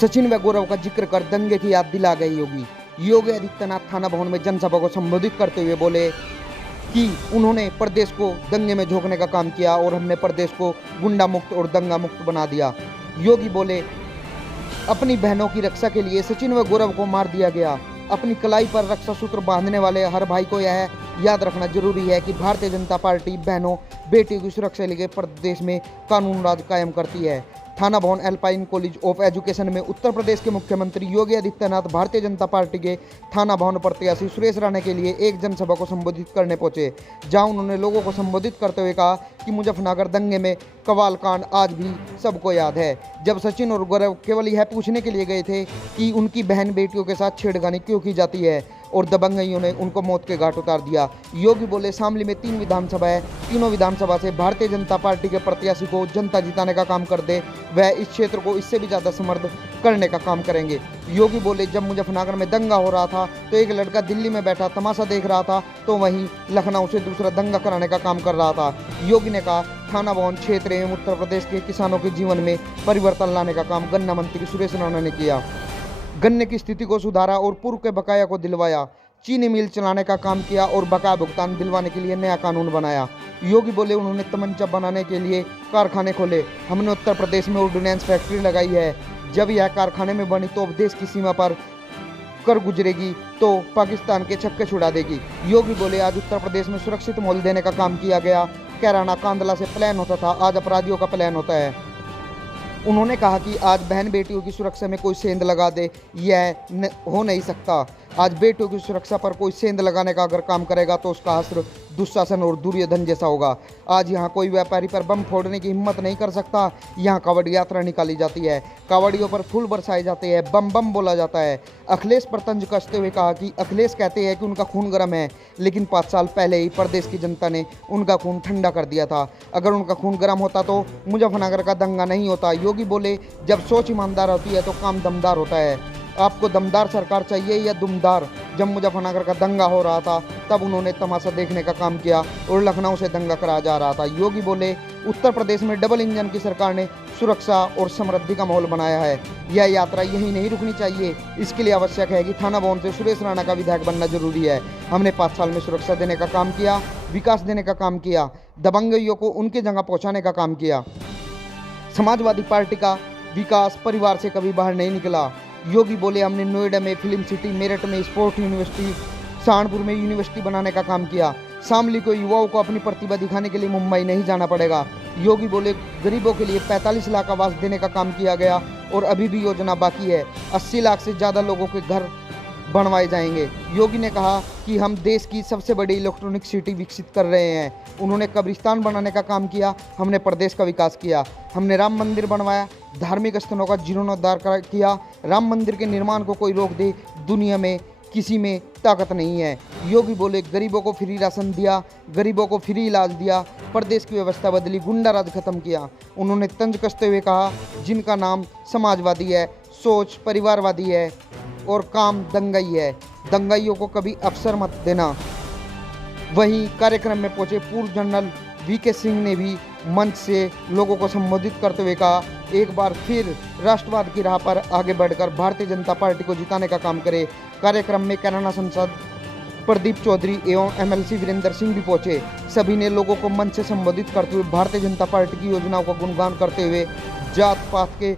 सचिन व गौरव का जिक्र कर दंगे की याद दिला गई योगी आदित्यनाथ थाना भवन में जनसभा को संबोधित करते हुए बोले कि उन्होंने प्रदेश को दंगे में झोंकने का काम किया और हमने प्रदेश को गुंडा मुक्त और दंगा मुक्त बना दिया। योगी बोले, अपनी बहनों की रक्षा के लिए सचिन व गौरव को मार दिया गया। अपनी कलाई पर रक्षा सूत्र बांधने वाले हर भाई को यह याद रखना जरूरी है कि भारतीय जनता पार्टी बहनों बेटियों की सुरक्षा के लिए प्रदेश में कानून राज कायम करती है। थाना भवन एल्पाइन कॉलेज ऑफ एजुकेशन में उत्तर प्रदेश के मुख्यमंत्री योगी आदित्यनाथ भारतीय जनता पार्टी के थाना भवन प्रत्याशी सुरेश राणा के लिए एक जनसभा को संबोधित करने पहुंचे, जहां उन्होंने लोगों को संबोधित करते हुए कहा कि मुजफ्फरनगर दंगे में कवाल कांड आज भी सबको याद है, जब सचिन और गौरव केवल यह पूछने के लिए गए थे कि उनकी बहन बेटियों के साथ छेड़खानी क्यों की जाती है और दबंगइयों ने उनको मौत के घाट उतार दिया। योगी बोले, शामली में 3 विधानसभा है, तीनों विधानसभा से भारतीय जनता पार्टी के प्रत्याशी को जनता जिताने का काम कर दे, वह इस क्षेत्र को इससे भी ज़्यादा समृद्ध करने का काम करेंगे। योगी बोले, जब मुजफ्फरनगर में दंगा हो रहा था तो एक लड़का दिल्ली में बैठा तमाशा देख रहा था तो वहीं लखनऊ से दूसरा दंगा कराने का काम कर रहा था। योगी ने कहा, थाना भवन क्षेत्र एवं उत्तर प्रदेश के किसानों के जीवन में परिवर्तन लाने का काम गन्ना मंत्री सुरेश राणा ने किया। गन्ने की स्थिति को सुधारा और पूर्व के बकाया को दिलवाया। चीनी मिल चलाने का काम किया और बकाया भुगतान दिलवाने के लिए नया कानून बनाया। योगी बोले, उन्होंने तमंचा बनाने के लिए कारखाने खोले। हमने उत्तर प्रदेश में ऑर्डिनेंस फैक्ट्री लगाई है। जब यह कारखाने में बनी तो देश की सीमा पर कर गुजरेगी तो पाकिस्तान के छक्के छुड़ा देगी। योगी बोले, आज उत्तर प्रदेश में सुरक्षित माहौल देने का काम किया गया। कैराना कांदला से प्लान होता था, आज अपराधियों का प्लान होता है। उन्होंने कहा कि आज बहन बेटियों की सुरक्षा में कोई सेंध लगा दे, यह हो नहीं सकता। आज बेटियों की सुरक्षा पर कोई सेंध लगाने का अगर काम करेगा तो उसका असर दुशासन और दुर्योधन जैसा होगा। आज यहाँ कोई व्यापारी पर बम फोड़ने की हिम्मत नहीं कर सकता। यहाँ कावड़ यात्रा निकाली जाती है, कावड़ियों पर फूल बरसाए जाते हैं, बम बम बोला जाता है। अखिलेश पर तंज कसते हुए कहा कि अखिलेश कहते हैं कि उनका खून गर्म है, लेकिन 5 साल पहले ही प्रदेश की जनता ने उनका खून ठंडा कर दिया था। अगर उनका खून गर्म होता तो मुजफ्फरनगर का दंगा नहीं होता। योगी बोले, जब सोच ईमानदार होती है तो काम दमदार होता है। आपको दमदार सरकार चाहिए या दुमदार? जब मुजफ्फरनगर का दंगा हो रहा था तब उन्होंने तमाशा देखने का काम किया और लखनऊ से दंगा कराया जा रहा था। योगी बोले, उत्तर प्रदेश में डबल इंजन की सरकार ने सुरक्षा और समृद्धि का माहौल बनाया है। यह यात्रा यही नहीं रुकनी चाहिए। इसके लिए आवश्यक है कि थाना भवन से सुरेश राणा का विधायक बनना जरूरी है। हमने 5 साल में सुरक्षा देने का काम किया, विकास देने का काम किया, दबंगइयों को उनकी जगह पहुँचाने का काम किया। समाजवादी पार्टी का विकास परिवार से कभी बाहर नहीं निकला। योगी बोले, हमने नोएडा में फिल्म सिटी, मेरठ में स्पोर्ट यूनिवर्सिटी, सहारनपुर में यूनिवर्सिटी बनाने का काम किया। शामली को युवाओं को अपनी प्रतिभा दिखाने के लिए मुंबई नहीं जाना पड़ेगा। योगी बोले, गरीबों के लिए 45 लाख आवास देने का काम किया गया और अभी भी योजना बाकी है। 80 लाख से ज़्यादा लोगों के घर बनवाए जाएंगे। योगी ने कहा कि हम देश की सबसे बड़ी इलेक्ट्रॉनिक सिटी विकसित कर रहे हैं। उन्होंने कब्रिस्तान बनाने का काम किया, हमने प्रदेश का विकास किया। हमने राम मंदिर बनवाया, धार्मिक स्थलों का जीर्णोद्धार किया। राम मंदिर के निर्माण को कोई रोक दे, दुनिया में किसी में ताकत नहीं है। योगी बोले, गरीबों को फ्री राशन दिया, गरीबों को फ्री इलाज दिया, प्रदेश की व्यवस्था बदली, गुंडा राज खत्म किया। उन्होंने तंज कसते हुए कहा, जिनका नाम समाजवादी है, सोच परिवारवादी है और काम दंगाई है, दंगाइयों को कभी अवसर मत देना। वहीं कार्यक्रम में पहुंचे पूर्व जनरल वीके सिंह ने भी मंच से लोगों को संबोधित करते हुए कहा, एक बार फिर राष्ट्रवाद की राह पर आगे बढ़कर भारतीय जनता पार्टी को जिताने का काम करे। कार्यक्रम में कैराना सांसद प्रदीप चौधरी एवं एमएलसी वीरेंद्र सिंह भी पहुंचे। सभी ने लोगों को मंच से संबोधित करते हुए भारतीय जनता पार्टी की योजनाओं का गुणगान करते हुए जात पात के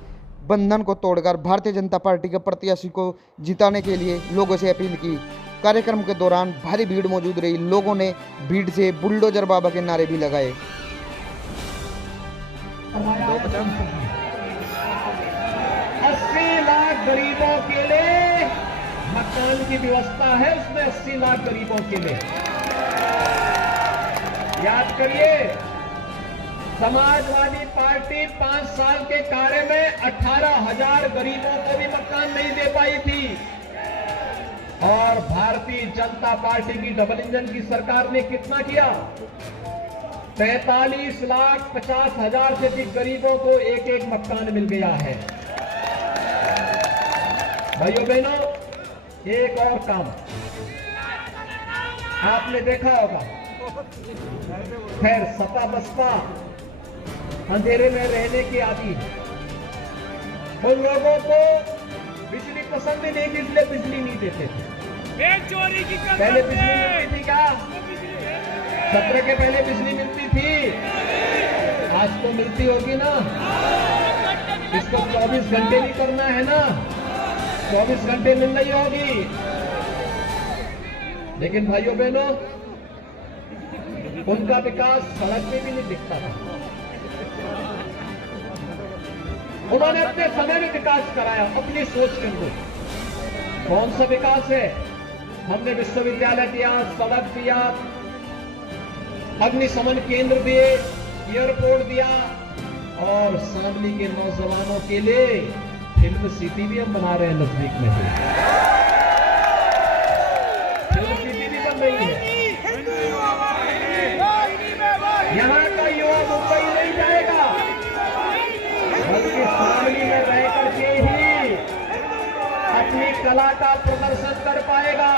बंधन को तोड़कर भारतीय जनता पार्टी के प्रत्याशी को जिताने के लिए लोगों से अपील की। कार्यक्रम के दौरान भारी भीड़ मौजूद रही। लोगों ने भीड़ से बुलडोजर बाबा के नारे भी लगाए। 80 लाख गरीबों के लिए मकान की व्यवस्था है, उसमें 80 लाख गरीबों के लिए। याद करिए, समाजवादी पार्टी 5 साल के कार्य में 18,000 गरीबों को भी मकान नहीं दे पाई थी और भारतीय जनता पार्टी की डबल इंजन की सरकार ने कितना किया? 43,50,000 से अधिक गरीबों को एक एक मकान मिल गया है। भाइयों बहनों, एक और काम आपने देखा होगा, खैर सपा बसपा अंधेरे में रहने की आदि है। उन लोगों को बिजली पसंद ही नहीं थी, इसलिए बिजली नहीं देते थे। चोरी की पहले बिजली मिलती थी क्या? सत्र के पहले बिजली मिलती थी, आज तो मिलती होगी ना। इसको 24 घंटे नहीं करना है ना, 24 घंटे मिल रही होगी। लेकिन भाइयों बहनों, उनका विकास सड़क पे भी नहीं दिखता था। उन्होंने अपने समय में विकास कराया अपनी सोच के अनुरूप। कौन सा विकास है? हमने विश्वविद्यालय दिया, सड़क दिया, अग्निशमन केंद्र दिए, एयरपोर्ट दिया, और शामली के नौजवानों के लिए फिल्म सिटी भी हम बना रहे हैं नजदीक में ही। फिल्म सिटी भी बन रही है। यहाँ का युवा मुंबई नहीं जाएगा, बल्कि शामली में रह करके ही अपनी कला का प्रदर्शन कर पाएगा।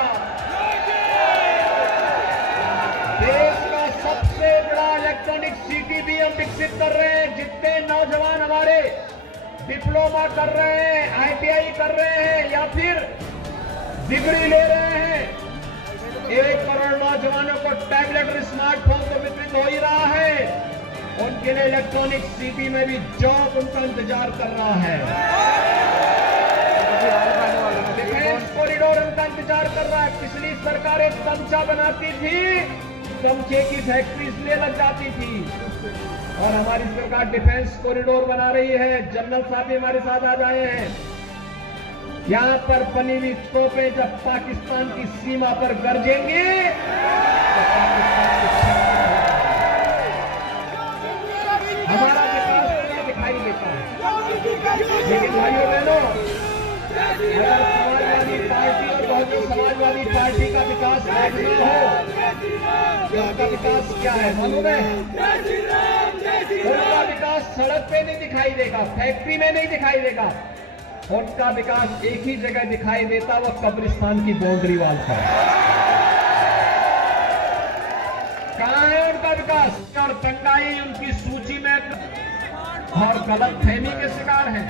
देश का सबसे बड़ा इलेक्ट्रॉनिक सिटी भी हम विकसित कर रहे हैं। जितने नौजवान हमारे डिप्लोमा कर रहे हैं, ITI कर रहे हैं या फिर डिग्री ले रहे हैं, 1 करोड़ नौजवानों को टैबलेट और स्मार्टफोन तो वितरित हो ही रहा है। उनके लिए इलेक्ट्रॉनिक सिटी में भी जॉब उनका इंतजार कर रहा है। डिफेंस कॉरिडोर उनका इंतजार कर रहा है। पिछली सरकारें तमचा बनाती थी, तमचे की फैक्ट्री इसलिए लग जाती थी, और हमारी सरकार डिफेंस कॉरिडोर बना रही है। जनरल साहब भी हमारे साथ आ जाए हैं। यहां पर बनी हुई तोपें जब पाकिस्तान की सीमा पर गरजेंगी तो हमारा विकास पूरा दिखाई देता है। लेकिन भाइयों बहनों, अगर समाजवादी पार्टी और बहुजन समाजवादी पार्टी का विकास देखना हो, तो उनका विकास क्या है मालूम है? उनका विकास सड़क पे नहीं दिखाई देगा, फैक्ट्री में नहीं दिखाई देगा। उनका विकास एक ही जगह दिखाई देता, वो कब्रिस्तान की बाउंड्री वाल पर। कहां है उनका विकास? और दंगाई उनकी सूची में और गलत फहमी के शिकार हैं।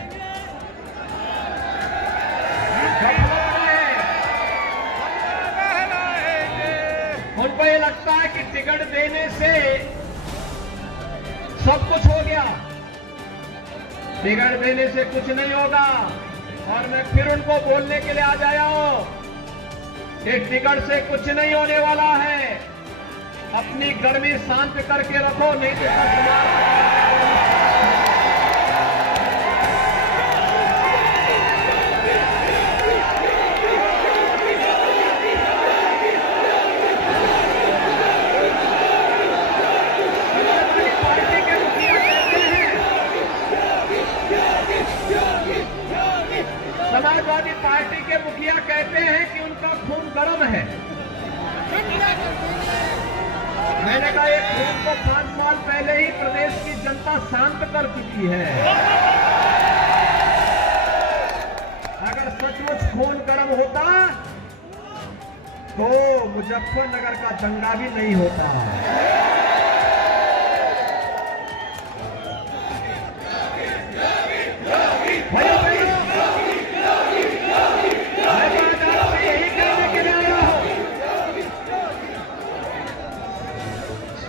उनको ये लगता है कि टिकट देने से सब कुछ हो गया। टिकट देने से कुछ नहीं होगा। और मैं फिर उनको बोलने के लिए आ जाया हूं कि टिकट से कुछ नहीं होने वाला है। अपनी गर्मी शांत करके रखो, नहीं तो समाजवादी पार्टी के मुखिया कहते हैं कि उनका खून गर्म है। मैंने कहा एक खून को 5 साल पहले ही प्रदेश की जनता शांत कर चुकी है। अगर सचमुच खून गर्म होता तो मुजफ्फरनगर का दंगा भी नहीं होता।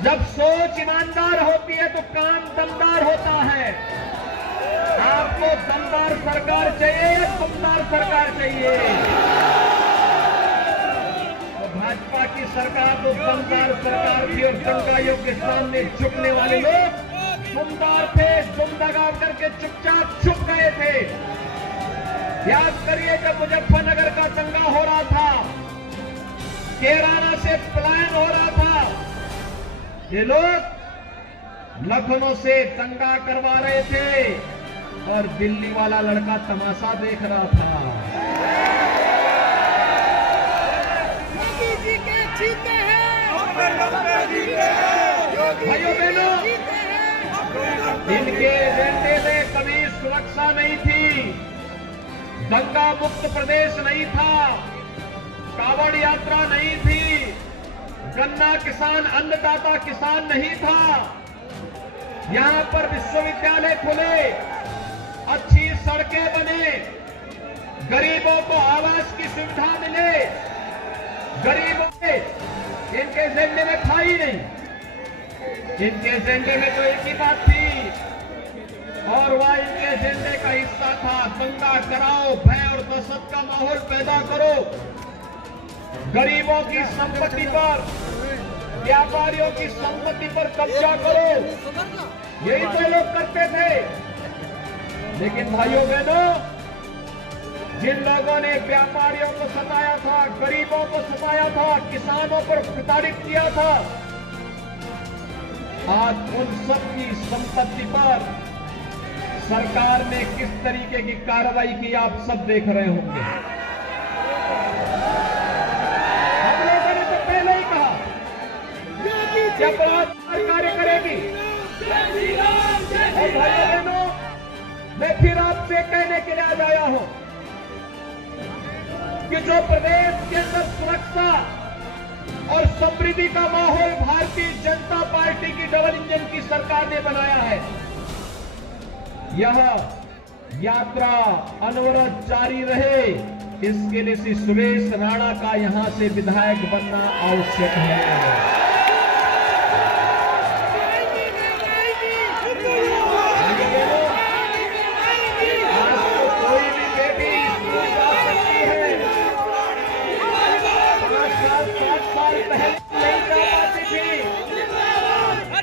जब सोच ईमानदार होती है तो काम दमदार होता है। आपको दमदार सरकार चाहिए या दमदार सरकार चाहिए? तो भाजपा की सरकार तो दमदार सरकार थी, और दंगाइयों के सामने झुकने वाले लोग दुमदार थे, दुम दगा करके चुपचाप छुप गए थे। याद करिए जब मुजफ्फरनगर का दंगा हो रहा था, कैराना से पलायन हो रहा था, ये लोग लखनऊ से दंगा करवा रहे थे और दिल्ली वाला लड़का तमाशा देख रहा था। भाइयों बहनों, इनके एजेंडे में कभी सुरक्षा नहीं थी, दंगा मुक्त प्रदेश नहीं था, कावड़ यात्रा नहीं थी, गन्ना किसान अन्नदाता किसान नहीं था। यहां पर विश्वविद्यालय खुले, अच्छी सड़कें बने, गरीबों को आवास की सुविधा मिले, गरीबों के इनके एजेंडे में था ही नहीं। इनके एजेंडे में तो एक ही बात थी और वह इनके एजेंडे का हिस्सा था, दंगा कराओ, भय और दहशत का माहौल पैदा करो, गरीबों की संपत्ति पर, व्यापारियों की संपत्ति पर कब्जा करो, यही तो लोग करते थे। लेकिन भाइयों बहनों, जिन लोगों ने व्यापारियों को सताया था, गरीबों को सताया था, किसानों पर प्रताड़ित किया था, आज उन सबकी संपत्ति पर सरकार ने किस तरीके की कार्रवाई की आप सब देख रहे होंगे। हम लोगों ने तो पहले ही कहा कि अपराध कार्य करेगी। और भाइयों बहनों, मैं फिर आपसे कहने के लिए आज आया हूं कि जो प्रदेश के अंदर सुरक्षा और समृद्धि का माहौल भारतीय जनता पार्टी की डबल इंजन की सरकार ने बनाया है, यह यात्रा अनवरत जारी रहे, इसके लिए श्री सुरेश राणा का यहां से विधायक बनना आवश्यक है।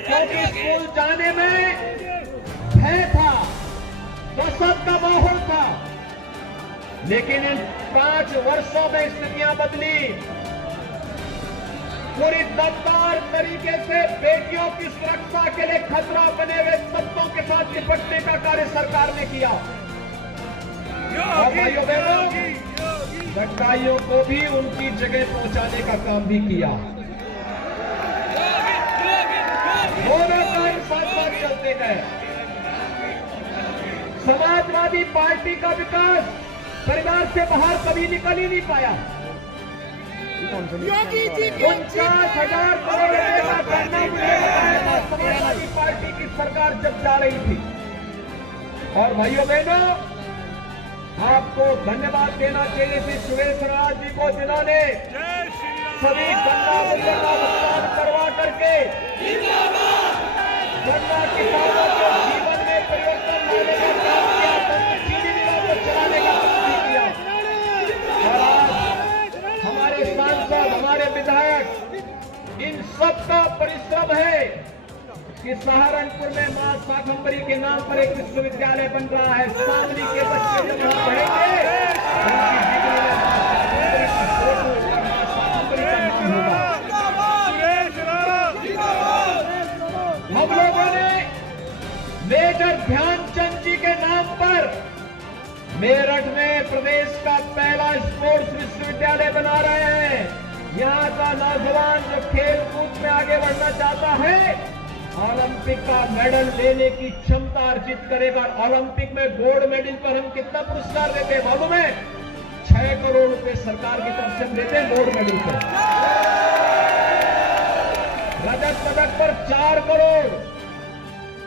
क्योंकि स्कूल जाने में भय था, दहशत का माहौल था, लेकिन इन 5 वर्षों में स्थितियां बदली। पूरी दमदार तरीके से बेटियों की सुरक्षा के लिए खतरा बने हुए तत्वों के साथ निपटने का कार्य सरकार ने किया। और भाइयों बहनों, दंगाइयों को भी उनकी जगह पहुंचाने का काम भी किया। दोनों काम साथ साथ चलते गए। समाजवादी पार्टी का विकास परिवार से बाहर कभी निकल ही नहीं पाया। 49,000 करोड़ रुपए का गन्ना मुझे लगाया था समाजवादी पार्टी की सरकार जब जा रही थी। और भाइयों बहनों, आपको धन्यवाद देना चाहिए श्री सुरेश राणा जी को, जिन्होंने सभी गन्ना मूल्य का भुगतान करवा करके गन्ना किसानों के जीवन में परिवर्तन लाने का काम किया, चीनी मिलों को चलाने का काम किया। और आज हमारे सांसद, हमारे विधायक, इन सबका परिश्रम है कि सहारनपुर में मां शाकंभरी के नाम पर एक विश्वविद्यालय बन रहा है। शामली के बच्चे जब वहां पढ़ेंगे, उनकी जिंदगी में मां शाकंभरी की फोटो और मां शाकंभरी का नाम होगा। हम लोगों ने मेजर ध्यानचंद जी के नाम पर मेरठ में प्रदेश का पहला स्पोर्ट्स विश्वविद्यालय बना रहे हैं। यहाँ का नौजवान जो खेल कूद में आगे बढ़ना चाहता है, ओलंपिक का मेडल लेने की क्षमता अर्जित करेगा। ओलंपिक में गोल्ड मेडल पर हम कितना पुरस्कार देते हैं मालूम है? 6 करोड़ रुपए सरकार की तरफ से हम देते हैं गोल्ड मेडल पर। रजत पदक पर 4 करोड़,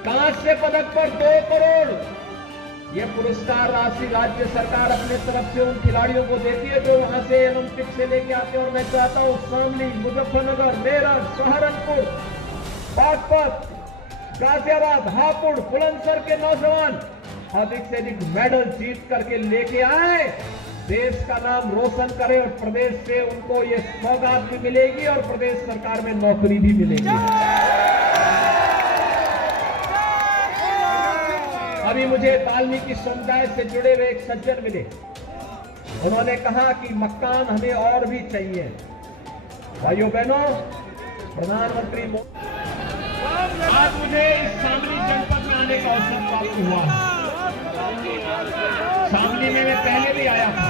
कांस्य पदक पर 2 करोड़। यह पुरस्कार राशि राज्य सरकार अपने तरफ से उन खिलाड़ियों को देती है जो वहां से ओलंपिक से लेके आते हैं। और मैं चाहता हूं शामली, मुजफ्फरनगर, मेरठ, सहारनपुर, बागपत, गाजियाबाद, हापुड़, बुलंदशहर के नौजवान अधिक से अधिक मेडल जीत करके लेके आए, देश का नाम रोशन करे और प्रदेश से उनको ये सौगात भी मिलेगी और प्रदेश सरकार में नौकरी भी मिलेगी। अभी मुझे वाल्मीकि समुदाय से जुड़े हुए एक सज्जन मिले। उन्होंने कहा कि मकान हमें और भी चाहिए। भाइयों बहनों, प्रधानमंत्री आज मुझे इस शामली जनपद में आने का अवसर प्राप्त हुआ है। शामली में मैं पहले भी आया था,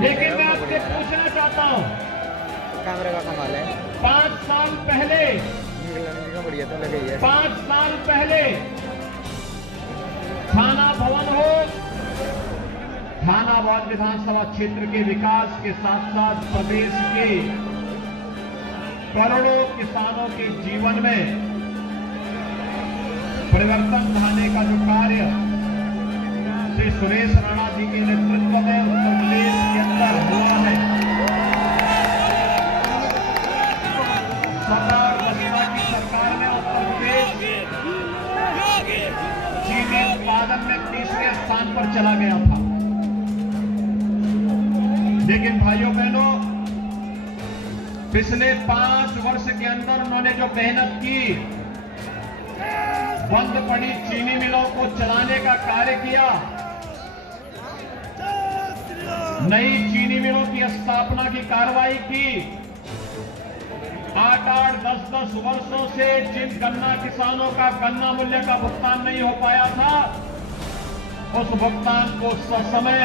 लेकिन मैं आपसे पूछना चाहता हूँ, कैमरे का कमाल है। 5 साल पहले 5 साल पहले थाना भवन हो, थाना भवन विधानसभा क्षेत्र के विकास के साथ साथ प्रदेश के करोड़ों किसानों के जीवन में परिवर्तन लाने का जो कार्य श्री सुरेश राणा जी के नेतृत्व में उत्तर प्रदेश के अंदर हुआ है। सपा और बसपा की सरकार में उत्तर प्रदेश चीनी उत्पादन में तीसरे स्थान पर चला गया था। लेकिन भाइयों बहनों, पिछले 5 वर्ष के अंदर उन्होंने जो मेहनत की, बंद पड़ी चीनी मिलों को चलाने का कार्य किया, नई चीनी मिलों की स्थापना की कार्रवाई की, 8-8, 10-10 वर्षों से जिन गन्ना किसानों का गन्ना मूल्य का भुगतान नहीं हो पाया था, उस भुगतान को ससमय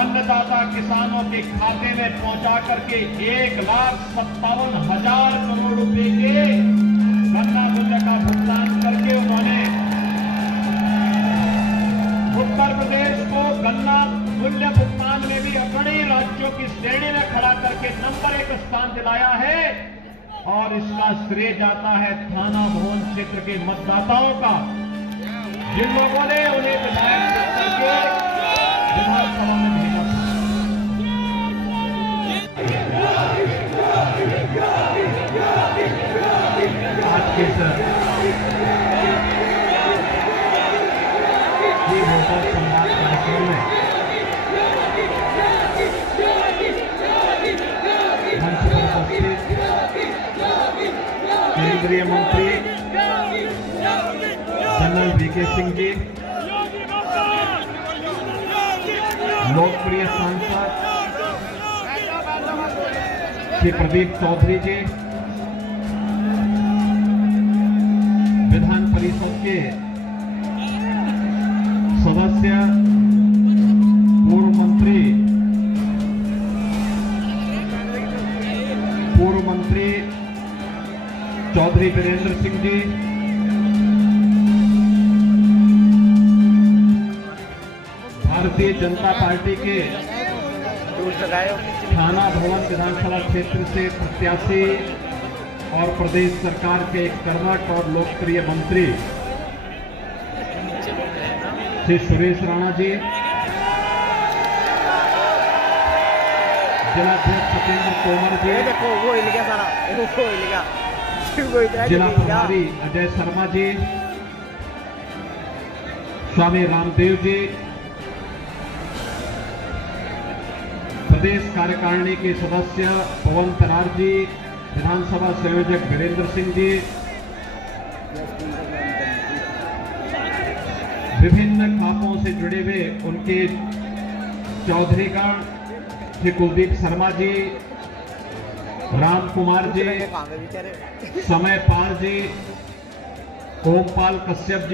अन्नदाता किसानों के खाते में पहुंचा करके 1,57,000 करोड़ रुपए के गन्ना मूल्य का भुगतान करके उन्होंने उत्तर प्रदेश को गन्ना मूल्य भुगतान में भी अग्रणी राज्यों की श्रेणी में खड़ा करके नंबर 1 स्थान दिलाया है। और इसका श्रेय जाता है थाना भवन क्षेत्र के मतदाताओं का, जिन लोगों ने उन्हें विधायक करके विधानसभा में भेजा था। आज के भोपाल संवाद कार्यक्रम में मंच पर उपस्थित केंद्रीय मंत्री जनरल वीके सिंह जी, लोकप्रिय सांसद श्री प्रदीप चौधरी जी, विधान परिषद के सदस्य पूर्व मंत्री चौधरी वीरेंद्र सिंह जी, भारतीय जनता पार्टी के थाना भवन विधानसभा क्षेत्र से प्रत्याशी और प्रदेश सरकार के एक कर्मठ और लोकप्रिय मंत्री श्री सुरेश राणा जी, जिलाध्यक्ष सत्येंद्र तोमर जी, जिला प्रभारी अजय शर्मा जी, स्वामी रामदेव जी, प्रदेश कार्यकारिणी के सदस्य पवन तरार जी, विधानसभा संयोजक वीरेंद्र सिंह जी, विभिन्न खापों से जुड़े हुए उनके चौधरीगण श्री कुलदीप शर्मा जी, राम कुमार जी, समय पाल जी, ओमपाल कश्यप जी,